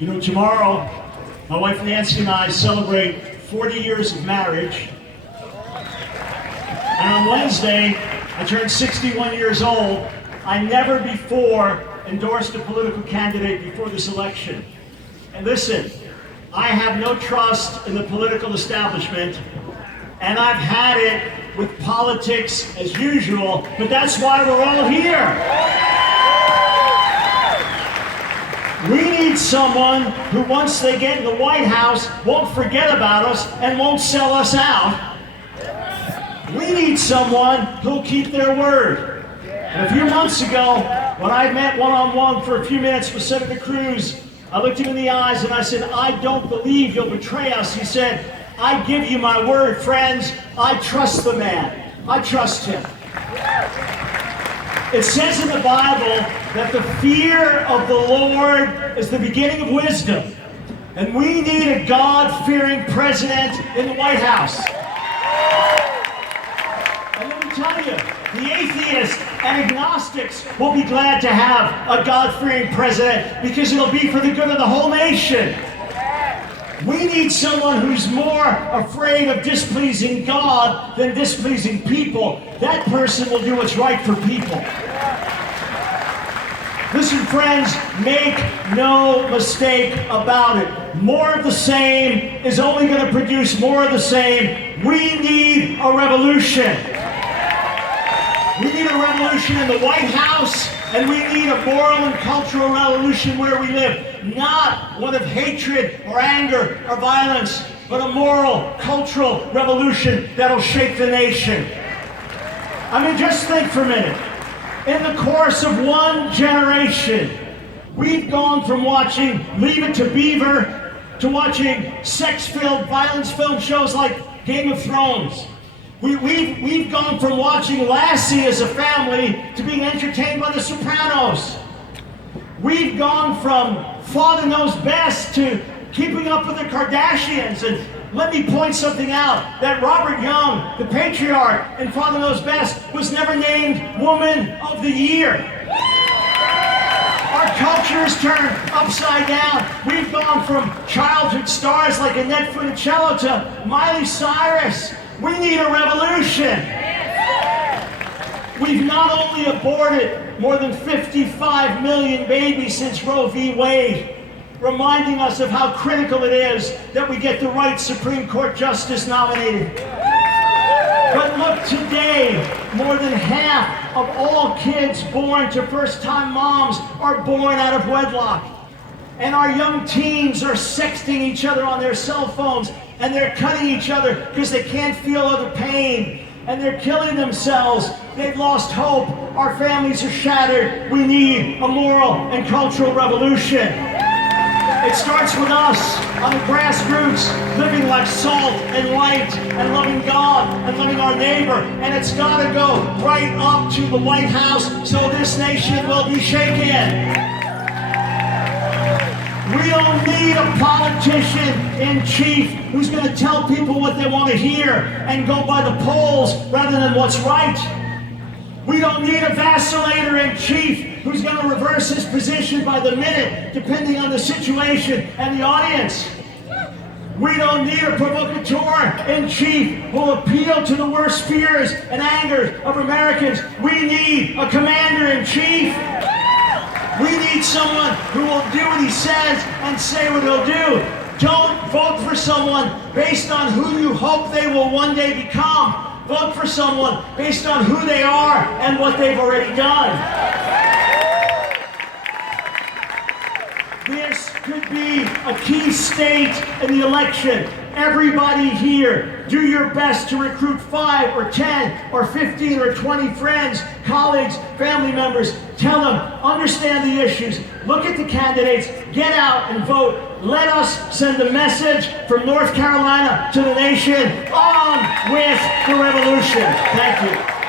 You know, tomorrow, my wife Nancy and I celebrate 40 years of marriage. And on Wednesday, I turned 61 years old. I never before endorsed a political candidate before this election. And listen, I have no trust in the political establishment, and I've had it with politics as usual, but that's why we're all here. We need someone who, once they get in the White House, won't forget about us and won't sell us out. We need someone who'll keep their word. And a few months ago, when I met one-on-one for a few minutes with Senator Cruz, I looked him in the eyes and I said, "I don't believe you'll betray us." He said, "I give you my word, friends. I trust the man. I trust him." It says in the Bible that the fear of the Lord is the beginning of wisdom. And we need a God-fearing president in the White House. And let me tell you, the atheists and agnostics will be glad to have a God-fearing president because it'll be for the good of the whole nation. We need someone who's more afraid of displeasing God than displeasing people. That person will do what's right for people. Listen, friends, make no mistake about it. More of the same is only going to produce more of the same. We need a revolution. We need a revolution in the White House, and we need a moral and cultural revolution where we live. Not one of hatred or anger or violence, but a moral, cultural revolution that'll shake the nation. I mean, just think for a minute. In the course of one generation, we've gone from watching Leave It to Beaver to watching sex-filled, violence-filled shows like Game of Thrones. We've gone from watching Lassie as a family to being entertained by The Sopranos. We've gone from Father Knows Best to Keeping Up with the Kardashians. And let me point something out, that Robert Young, the patriarch in Father Knows Best, was never named Woman of the Year. Our culture is turned upside down. We've gone from childhood stars like Annette Funicello to Miley Cyrus. We need a revolution. We've not only aborted more than 55 million babies since Roe v. Wade, reminding us of how critical it is that we get the right Supreme Court justice nominated. But look, today, more than half of all kids born to first-time moms are born out of wedlock. And our young teens are sexting each other on their cell phones, and they're cutting each other because they can't feel other pain. And they're killing themselves. They've lost hope. Our families are shattered. We need a moral and cultural revolution. It starts with us on the grassroots, living like salt and light and loving God and loving our neighbor. And it's got to go right up to the White House so this nation will be shaken. We don't need a politician-in-chief who's going to tell people what they want to hear and go by the polls rather than what's right. We don't need a vacillator-in-chief who's going to reverse his position by the minute, depending on the situation and the audience. We don't need a provocateur-in-chief who will appeal to the worst fears and angers of Americans. We need a commander-in-chief. We need someone who will do what he says and say what he'll do. Don't vote for someone based on who you hope they will one day become. Vote for someone based on who they are and what they've already done. This could be a key state in the election. Everybody here, do your best to recruit 5 or 10 or 15 or 20 friends, colleagues, family members. Tell them, understand the issues, look at the candidates, get out and vote. Let us send a message from North Carolina to the nation. On with the revolution. Thank you.